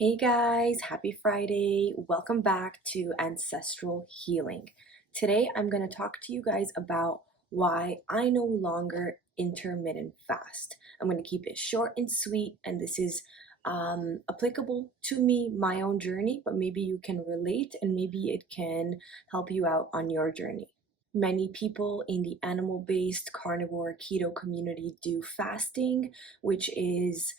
Hey guys, happy Friday. Welcome back to Ancestral Healing. Today I'm going to talk to you guys about why I no longer intermittent fast. I'm going to keep it short and sweet, and this is applicable to me, my own journey, but maybe you can relate and maybe it can help you out on your journey. Many people in the animal-based carnivore keto community do fasting, which is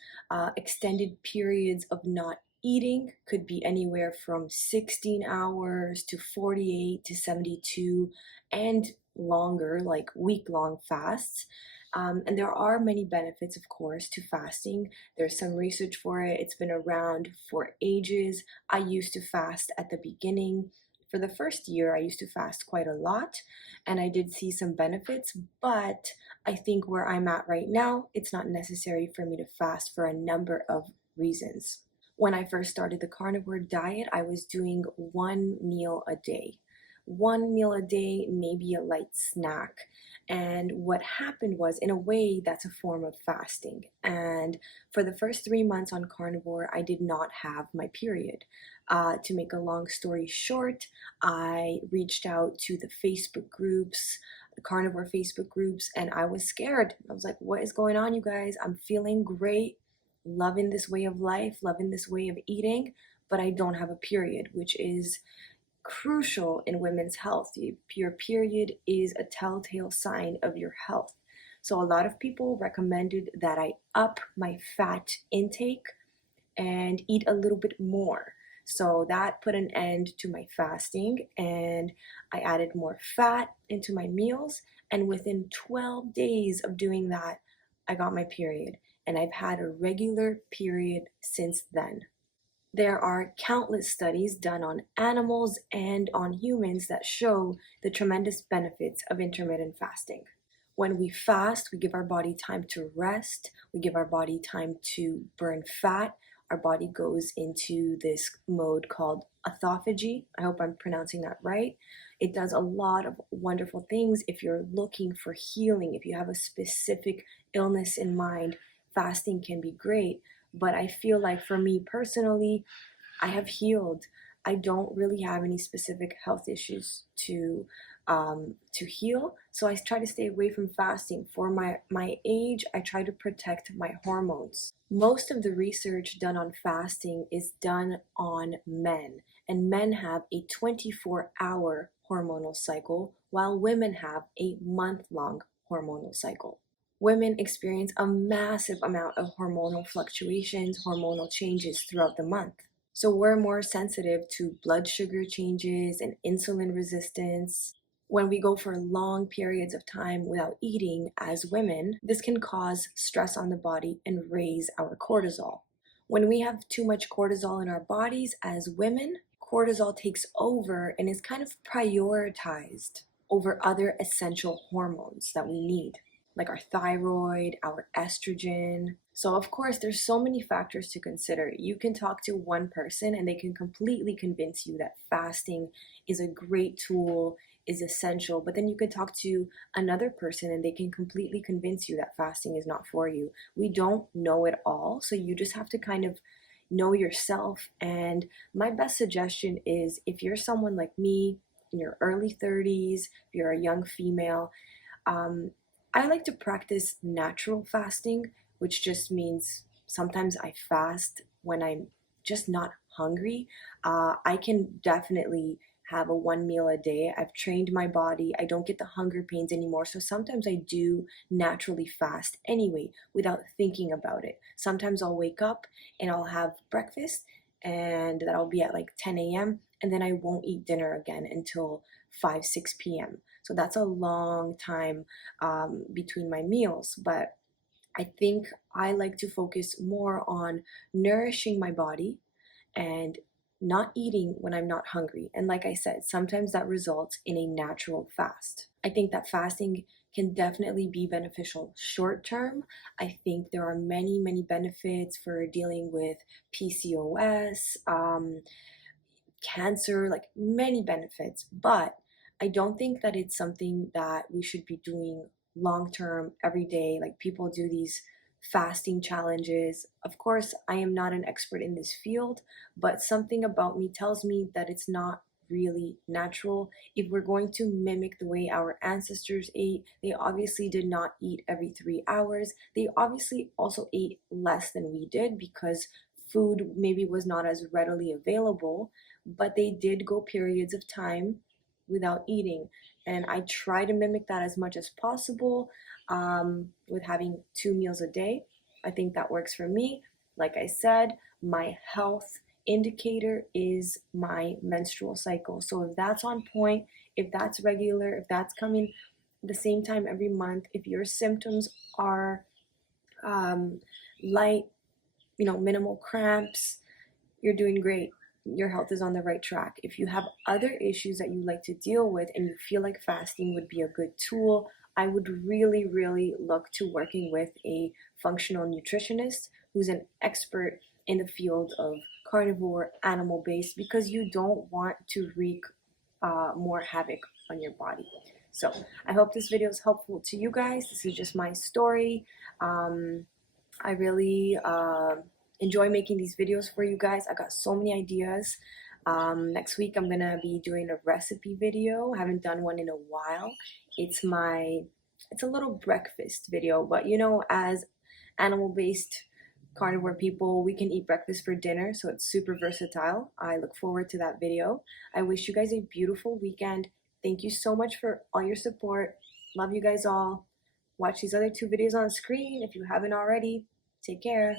extended periods of not eating, could be anywhere from 16 hours to 48 to 72 and longer, like week-long fasts. And there are many benefits, of course, to fasting. There's some research for it. It's been around for ages. I used to fast at the beginning. For the first year, I used to fast quite a lot, and I did see some benefits, but I think where I'm at right now, it's not necessary for me to fast for a number of reasons. When I first started the carnivore diet, I was doing one meal a day. One meal a day, maybe a light snack. And what happened was, in a way, that's a form of fasting. And for the first 3 months on carnivore, I did not have my period. To make a long story short, I reached out to the Facebook groups, the carnivore Facebook groups, and I was scared. I was like, what is going on, you guys? I'm feeling great, loving this way of life, loving this way of eating, but I don't have a period, which is crucial in women's health. Your period is a telltale sign of your health. So a lot of people recommended that I up my fat intake and eat a little bit more. So that put an end to my fasting, and I added more fat into my meals. And within 12 days of doing that, I got my period, and I've had a regular period since then. There are countless studies done on animals and on humans that show the tremendous benefits of intermittent fasting. When we fast, we give our body time to rest, we give our body time to burn fat. Our body goes into this mode called autophagy. I hope I'm pronouncing that right. It does a lot of wonderful things. If you're looking for healing, if you have a specific illness in mind, fasting can be great. But I feel like for me personally, I have healed. I don't really have any specific health issues to heal, so I try to stay away from fasting. For my age, I try to protect my hormones. Most of the research done on fasting is done on men, and men have a 24-hour hormonal cycle, while women have a month-long hormonal cycle. Women experience a massive amount of hormonal fluctuations, hormonal changes throughout the month. So we're more sensitive to blood sugar changes and insulin resistance. When we go for long periods of time without eating as women, this can cause stress on the body and raise our cortisol. When we have too much cortisol in our bodies as women, cortisol takes over and is kind of prioritized over other essential hormones that we need, like our thyroid, our estrogen. So of course, there's so many factors to consider. You can talk to one person and they can completely convince you that fasting is a great tool, is essential, but then you can talk to another person and they can completely convince you that fasting is not for you. We don't know it all, so you just have to kind of know yourself. And my best suggestion is, if you're someone like me in your early 30s, if you're a young female, I like to practice natural fasting, which just means sometimes I fast when I'm just not hungry. I can definitely have a one meal a day. I've trained my body. I don't get the hunger pains anymore. So sometimes I do naturally fast anyway without thinking about it. Sometimes I'll wake up and I'll have breakfast, and that'll be at like 10 a.m. and then I won't eat dinner again until 5, 6 p.m. So that's a long time between my meals. But I think I like to focus more on nourishing my body and not eating when I'm not hungry. And like I said, sometimes that results in a natural fast. I think that fasting can definitely be beneficial short term. I think there are many, many benefits for dealing with PCOS, cancer, like many benefits. But I don't think that it's something that we should be doing long term every day. Like people do these fasting challenges. Of course, I am not an expert in this field, but something about me tells me that it's not really natural. If we're going to mimic the way our ancestors ate, they obviously did not eat every 3 hours. They obviously also ate less than we did because food maybe was not as readily available, but they did go periods of time without eating. And I try to mimic that as much as possible, with having 2 meals a day. I think that works for me. Like I said, my health indicator is my menstrual cycle. So if that's on point, if that's regular, if that's coming the same time every month, if your symptoms are um, light, minimal cramps, you're doing great. Your health is on the right track. If you have other issues that you like to deal with and you feel like fasting would be a good tool, I would really, really look to working with a functional nutritionist who's an expert in the field of carnivore, animal based, because you don't want to wreak more havoc on your body. So I hope this video is helpful to you guys. This is just my story. I really enjoy making these videos for you guys. I got so many ideas. Next week I'm gonna be doing a recipe video. I haven't done one in a while. It's a little breakfast video, but as animal-based carnivore people, we can eat breakfast for dinner, so it's super versatile. I look forward to that video. I wish you guys a beautiful weekend. Thank you so much for all your support. Love you guys all. Watch these other 2 videos on screen if you haven't already. Take care.